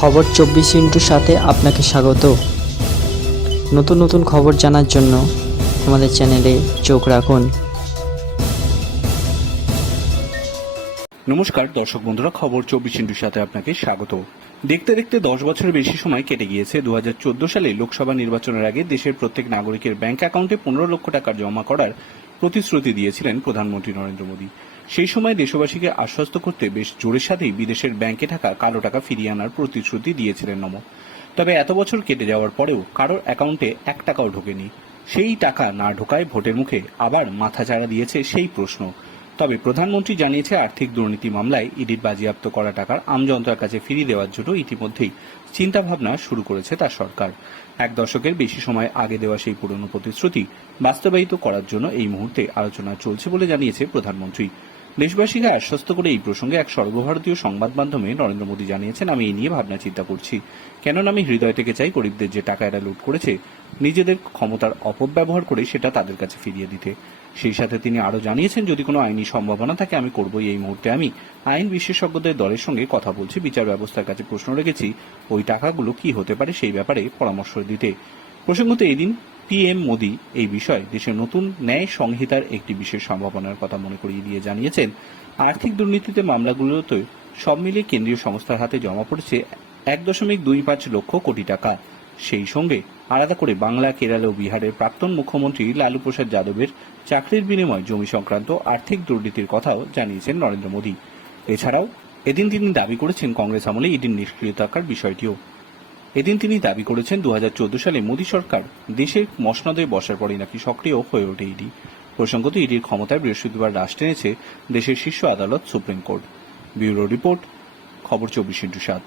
খবর চব্বিশ ইন্টুর সাথে আপনাকে স্বাগত। নতুন নতুন খবর জানার জন্য আমাদের চ্যানেলে চোখ রাখুন। নমস্কার, দর্শক বন্ধুরা, খবর চব্বিশ ইন্টুর সাথে আপনাকে স্বাগত। দেখতে দেখতে দশ বছরের বেশি সময় কেটে গিয়েছে। দু হাজার চোদ্দ সালে লোকসভা নির্বাচনের আগে দেশের প্রত্যেক নাগরিকের ব্যাংক অ্যাকাউন্টে পনেরো লক্ষ টাকা জমা করার প্রতিশ্রুতি দিয়েছিলেন প্রধানমন্ত্রী নরেন্দ্র মোদী। সেই সময় দেশবাসীকে আশ্বস্ত করতে বেশ জোরের সাথেই বিদেশের ব্যাংকে থাকা কালো টাকা ফিরিয়ে আনার প্রতিশ্রুতি দিয়েছিলেন নম। তবে এত বছর কেটে যাওয়ার পরেও কারোর অ্যাকাউন্টে এক টাকাও ঢোকেনি। সেই টাকা না ঢোকায় ভোটের মুখে আবার মাথা চাড়া দিয়েছে সেই প্রশ্ন। তবে প্রধানমন্ত্রী জানিয়েছে আর্থিক দুর্নীতি মামলায় ইডির বাজেয়াপ্ত করা টাকার আমজনতার কাছে ফিরিয়ে দেওয়ার জন্য ইতিমধ্যেই চিন্তাভাবনা শুরু করেছে তার সরকার। এক দশকের বেশি সময় আগে দেওয়া সেই পুরনো প্রতিশ্রুতি বাস্তবায়িত করার জন্য এই মুহূর্তে আলোচনা চলছে বলে জানিয়েছে প্রধানমন্ত্রী। দেশবাসীকে আশ্বস্ত করে এই প্রসঙ্গে এক সর্বভারতীয় সংবাদ মাধ্যমে নরেন্দ্র মোদী জানিয়েছেন, আমি এই নিয়ে ভাবনা চিন্তা করছি। কেননা আমি হৃদয় থেকে চাই গরিবদের যে টাকা এরা লুট করেছে, নিজেদের ক্ষমতার অপব্যবহার করে সেটা তাদের কাছে ফিরিয়ে দিতে। সেই সাথে তিনি আরও জানিয়েছেন, যদি কোনো আইনি সম্ভাবনা থাকে, আমি করবই এই মুহূর্তে। আমি আইন বিশেষজ্ঞদের দলের সঙ্গে কথা বলছি, বিচার ব্যবস্থার কাছে প্রশ্ন রেখেছি, ওই টাকাগুলো কি হতে পারে সেই ব্যাপারে পরামর্শ দিতে। প্রসঙ্গত এদিন পিএম মোদী এই বিষয়ে দেশের নতুন ন্যায় সংহিতার একটি বিশেষ সম্ভাবনার কথা মনে করিয়ে দিয়ে জানিয়েছেন। আর্থিক দুর্নীতিতে মামলাগুলোতে সব মিলিয়ে কেন্দ্রীয় সংস্থার হাতে জমা পড়েছে এক দশমিক দুই পাঁচ লক্ষ কোটি টাকা। সেই সঙ্গে আলাদা করে বাংলা, কেরালা ও বিহারের প্রাক্তন মুখ্যমন্ত্রী লালু প্রসাদ যাদবের চাকরির বিনিময়ে জমি সংক্রান্ত আর্থিক দুর্নীতির কথাও জানিয়েছেন নরেন্দ্র মোদী। এছাড়াও এদিন তিনি দাবি করেছেন, কংগ্রেস আমলে ইডির নিষ্ক্রিয় থাকার বিষয়টিও। এদিন তিনি দাবি করেছেন দু হাজার চৌদ্দ সালে মোদী সরকার দেশের মসনদে বসার পরে নাকি সক্রিয় হয়ে ওঠে ইডি। প্রসঙ্গত, ইডির ক্ষমতায় বৃহস্পতিবার রাশ টেনেছে দেশের শীর্ষ আদালত সুপ্রিম কোর্ট। ব্যুরো রিপোর্ট, খবর চব্বিশ ইন্টু সাত।